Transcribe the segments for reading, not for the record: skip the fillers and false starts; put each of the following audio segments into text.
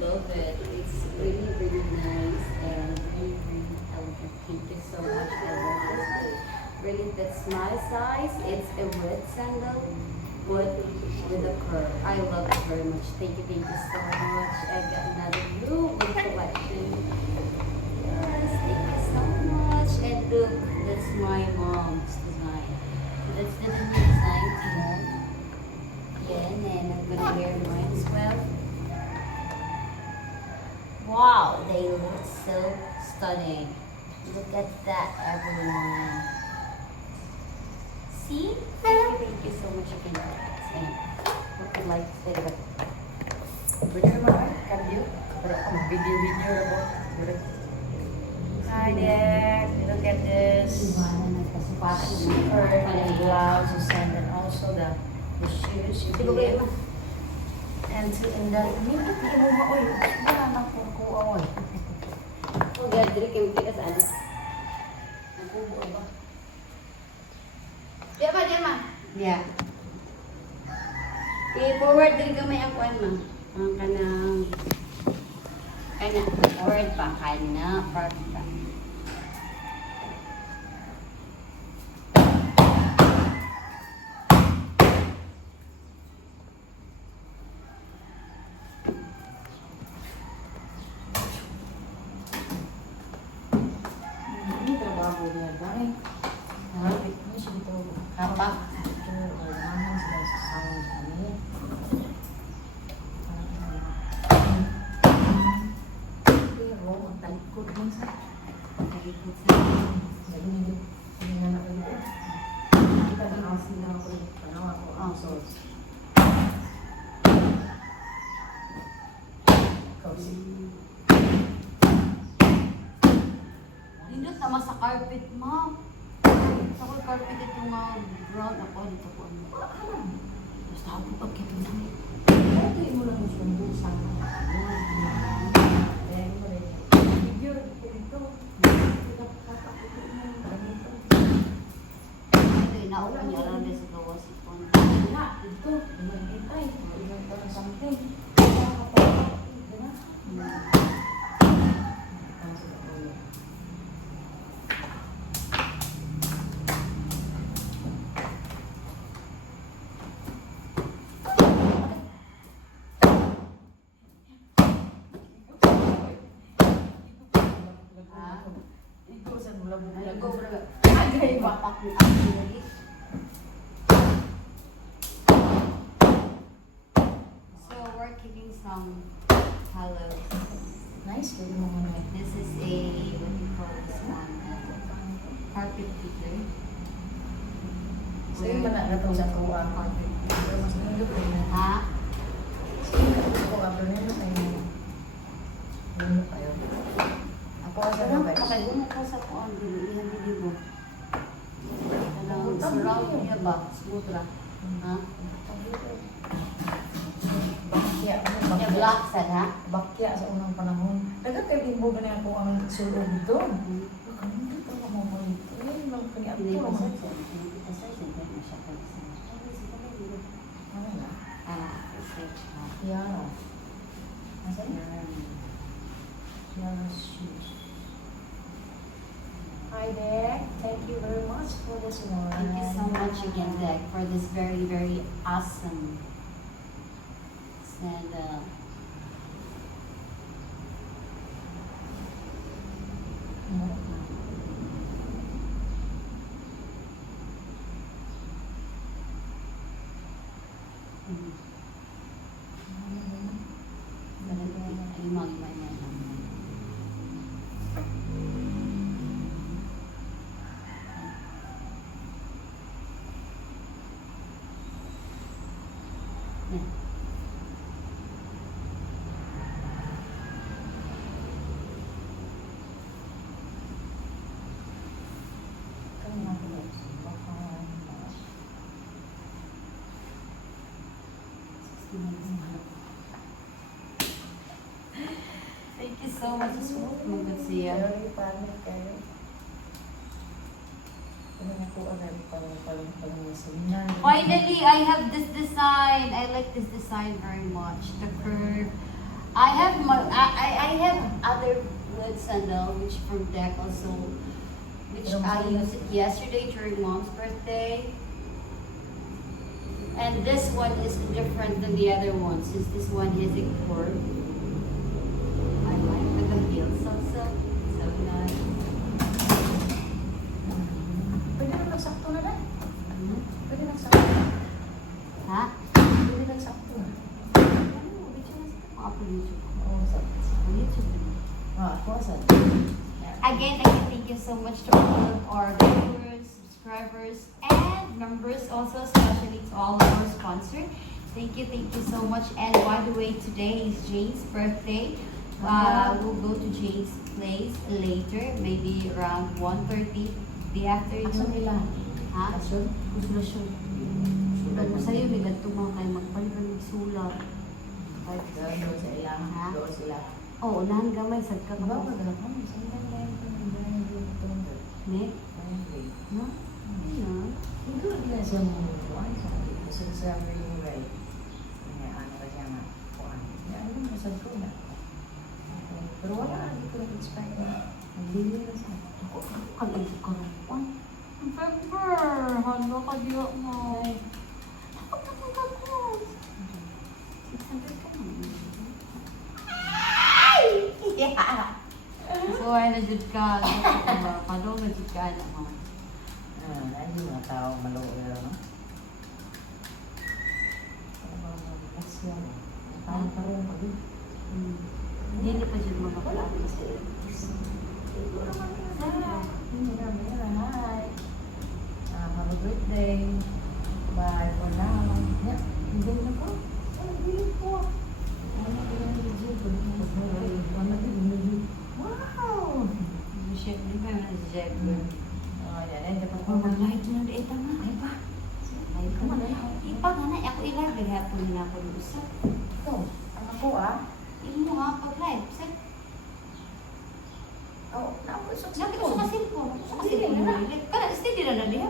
love it. It's really, really nice and really, really elegant. Thank you so much. I love this. Really, that's my size. It's a red sandal, but with a curve. I love it very much. Thank you so much. I got another blue with collection. Yes, thank you so much. And look, that's my mom's design. That's the new design to mom. Yeah, and I'm gonna wear mine as well. Wow, they look so stunning. Look at that, everyone. See? Thank you so much again. And what would like to say that? Pwede naman, cardio. Pero kung video na po. Hi there, look at this. Skirt and blouse and also the shoes. And hindi mo maoy. Wala na po ko aoy. Oh, God, dili kayo tikas ano? Nagbubuo ba? Diyan ma. Yeah. I-forward din gamay ang kuan ma. Ang kanang forward pa kana part pa. Ini trabaho niya ba eh. Nakapit mo siya dito. Kapak. Ito, mahal sila sa sound kami. Pero, ang talikod mo sa Talikod sa. Hindi nga nakalito. Kita na kasi na ako panawa ko. So, ikaw si Dito tama sa carpet ma. Sa carpet ito nga brown ako dito ko. Basta ako pagkita na. ito yung mo lang yung sundo sa figure ko ito. Ito inauna niya lang din sa gawas ipon. Wala, ito. Lumagitay. Ilang parang something. Ito sa bulabog. Go for it. Agay ba? Bapak ni Aki lagi. So we're keeping some hollows. Nice. Pwede mo muna. This is a what do you call this one? Carpet picker. So yung mana na itong sa kuwa. Carpet Pero picker. mas nandun ko na. Ha? So yung kapit ko kapit na yun kayo. Ano kayo? Ako sa Ano babay. kapag mo ko sa kuan bilihan mo. Ano surround niya ba? Smooth ra. Ha? Bakya. Kaya black sad ha? Bakya sa unang panahon. Dagat kayo din mo na ako ang sulog dito. Mhm. Kanina ito ka mo mo ito. Eh, lang kaniya ito. Pinipasad siya. Pinipasad siya. Pinipasad siya. Ano na? Research na. Tiara. Nasaan? Tiara shoes. Hi there. Thank you very much for this one. Thank you so much again, Dec, for this very, very awesome sandal. Thank you so much. Mungkot siya. Very funny kayo. Ano na po agad palang Finally, I have this design. I like this design very much. The curve. I have other wood sandal which from Deck also, which I used it yesterday during mom's birthday. And this one is different than the other one since this one has a cord. I like the heels also. So nice. Pwede na nagsakto na na. Hmm? Pwede nagsakto na. Ha? Pwede nagsakto na. Ano? Video na sa ako YouTube. Oo, sakto. YouTube. Ako sa. Again, thank you so much to all of our viewers, subscribers, and members also, especially to all of our sponsors. Thank you so much. And by the way, today is Jane's birthday. We'll go to Jane's place later, maybe around 1:30 the afternoon. Asan nila? Ha? Asan? Konsolasyon. Sulat mo sa'yo, may ganito mga kayo magpalitan ng sulat. Doon sa ilang. Ha? Doon sila. Oo, unahan gamay, sad ka Diba ka. magandang sandang na ito. Ne? No? Ayun. Hindi na siya mong sinasabi yung right. Ano ka siya nga. Ano masad ko na. Pero wala, hindi ko na-expect na. Nagbili na siya. Ako, kagay ko karupan. Ang pepper! Halo ka diyo mo. Ako na kong kapos. 600 ka naman. Yeah! So, ay na jud ka. Kalo na jud ka na mo. Ay, yung mga tao maluwi no? Kasi yan. Parang parang pag Hindi pa jud mga wala kapatid. kasi. Siguro kami na. Hindi na meron. Hi. Happy birthday. Bye for now. Yeah. Hindi na po. Hindi po. Wow! Chef, di ba yung chef? Oh, yan. Dapat Ako mag-light na di ita nga. Ay pa. Light ko na. Ipa nga na, ako ilag. Gahapon nila ako ng usap. Ito. Ang ako Imo nga pag-live. Sa Oh, nakusok sa Nakita ko sa cellphone. Sa cellphone. Kana, steady na na diha.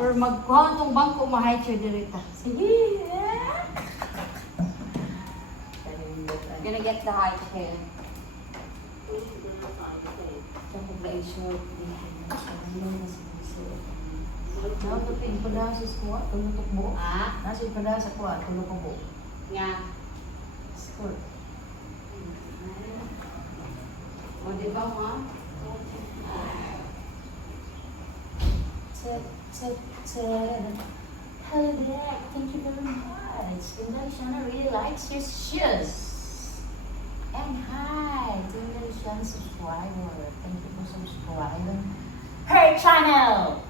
Or magkuhan tong bangko ma-hide siya direta. Sige. Gonna get the high chair. Tapos na i-short. Nakapagpin pa daw sa squat, tulutok mo. Ah? Nasa pa daw sa squat, tulutok mo. Nga. Squat. O, di ba ma? Hello there, thank you very much. Congratulations, I really likes your shoes. And hi, congratulations subscriber. Thank you for subscribing her channel.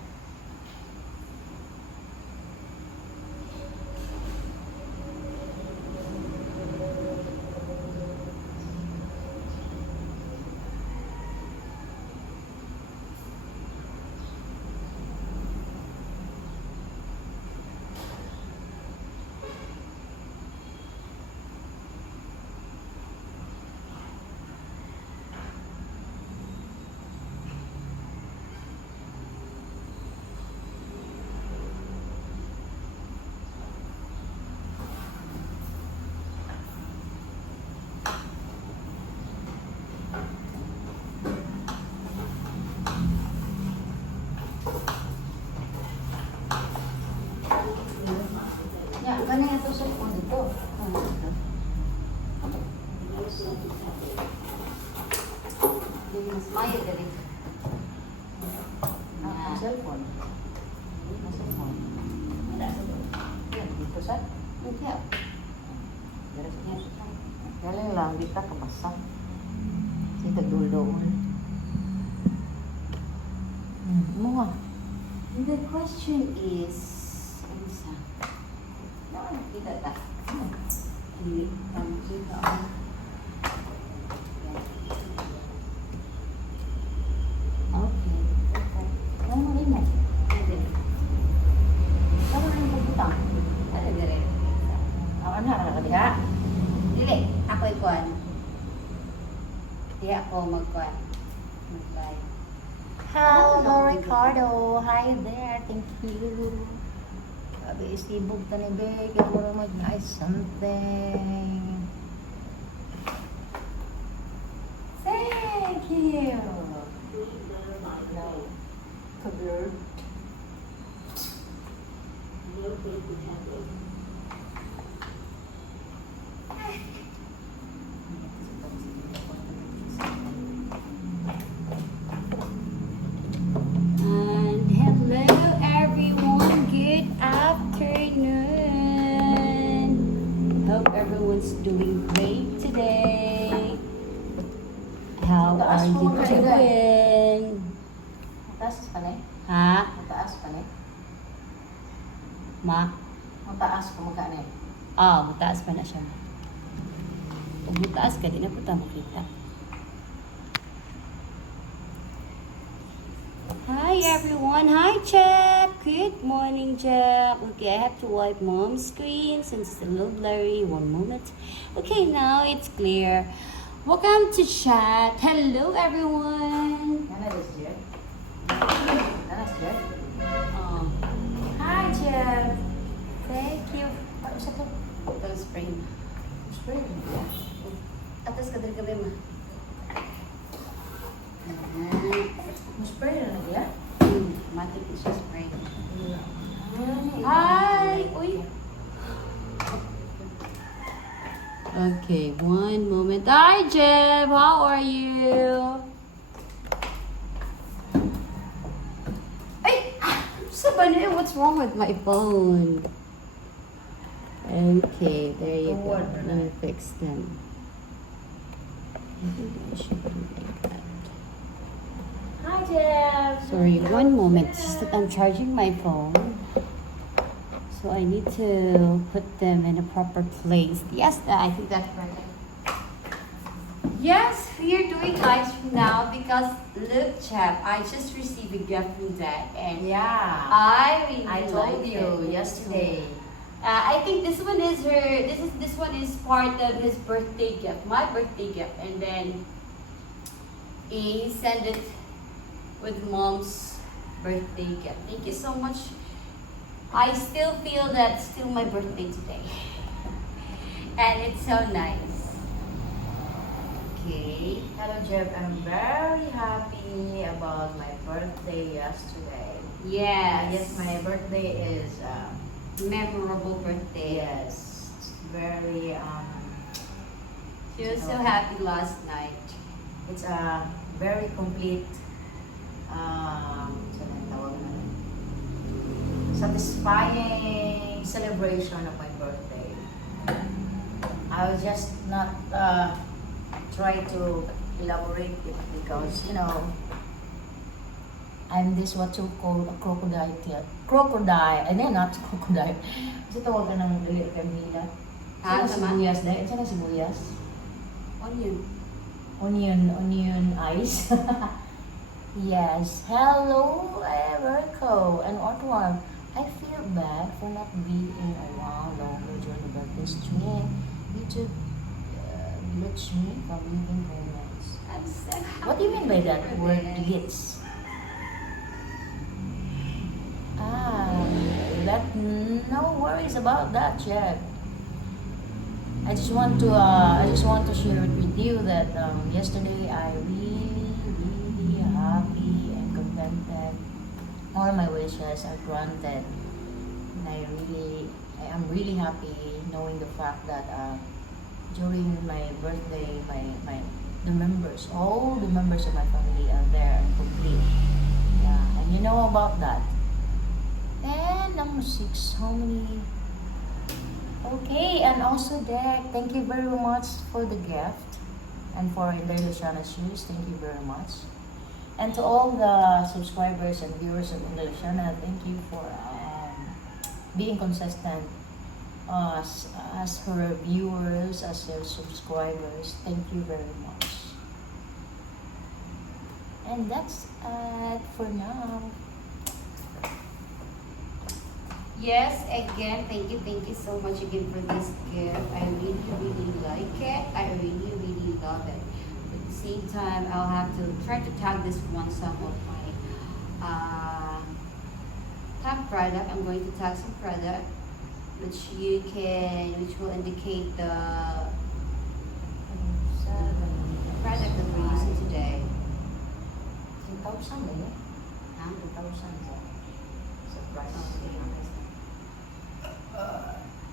Ya, ganun yung tusok ko dito. Mas maya dali. Ang cellphone. Ang cellphone. Wala sa doon. Yan, dito sa. Hindi. Dari sa dito. Galing lang, di ka kabasa. Sita dulo. Mga. The question is, ano sa? Kita ta. Hindi. Kita. Okay. Okay. Ano mo rin mo? Pwede. Ano rin pagkita? Ano dire? Ako na, ano ka diha? Dili. Ako ikuan. Di ako magkuan. Mag-live. Hello, Ricardo. Hi there. Thank you. Sabi Istibog ta ni Bey. Kaya mo naman nice something. Thank you. Cover. And hello everyone, good afternoon. Hope everyone's doing great today. How are you doing? Mataas pa na eh. Ha? Mataas pa na eh. Ma? Mataas pa mukha na eh. Mataas pa na siya. Pag mataas ka, di na po tayo makita. Hi everyone. Hi Jep. Good morning Jep. Okay, I have to wipe mom's screen since it's a little blurry. One moment. Okay, now it's clear. Welcome to chat. Hello everyone. Nana this Jeff. Nana's Jeff. Oh, Hi Jeff. thank you. Ano sa to? Ito spring. Spray mo ba? Atas ka din kami ma. Spray na niya? Matik na siya spray. Hi! Hi! Uy! Okay, one moment. Hi, Jeb! How are you? Ay! Sabay na what's wrong with my phone? Okay, there you go. Let me fix them. I think I should do like that. Hi Jeff! Sorry, one moment. It's just that I'm charging my phone. So I need to put them in a proper place. Yes, I think that's perfect. Yes, we are doing live stream now because look, Chap, I just received a gift from Dad, and Yeah. I really I told like you it. yesterday. I think this one is her. This one is part of his birthday gift, my birthday gift, and then he sent it with Mom's birthday gift. Thank you so much. I still feel that it's still my birthday today, and it's so nice. Okay. Hello Jeff, I'm very happy about my birthday yesterday. Yes. Yes, my birthday is memorable birthday. yes, very She was so happy last night. it's a very complete saan ang tawag na nun? Satisfying celebration of my birthday. I will just not try to elaborate it because I'm this what you call a crocodile. Not crocodile. Kasi tawag ka ng dili kanila. Ah, Saan na naman? sibuyas dahil? Saan na sibuyas? Onion. Onion eyes. Yes. Hello, Everco and Otwan. I feel bad for not being around longer during the birthday stream. YouTube glitched me from leaving comments. I'm so happy. What do you mean by that for word this. glitch? No worries about that, Chad. I just want to share it with you that yesterday I really happy and contented. All my wishes are granted, and I am really happy knowing the fact that during my birthday, all the members of my family are there and complete. Yeah, and you know about that. And number 6, how many? Okay, and also Dek, thank you very much for the gift. And for Inday Luciana Shoes, thank you very much. And to all the subscribers and viewers of Inday Luciana, thank you for being consistent as her viewers, as her subscribers. Thank you very much. And that's it for now. Yes, again, thank you so much again for this gift. I really like it. I really love it. At the same time, I'll have to try to tag this one some of my tag product. I'm going to tag some product which will indicate the product that we're using today. 2,000 ba yun? Huh? 2,000 ba? Surprise.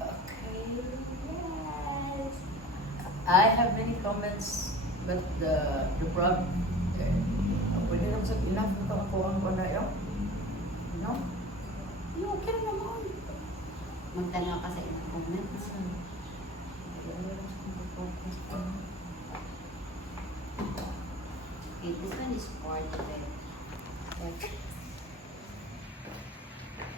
Okay. Yes. I have many comments, but the product, pwede lang sa enough ito ako ang wala yun. No? Yung okay naman. Magtanong ka sa ilang comments. Okay, this one is part of it. But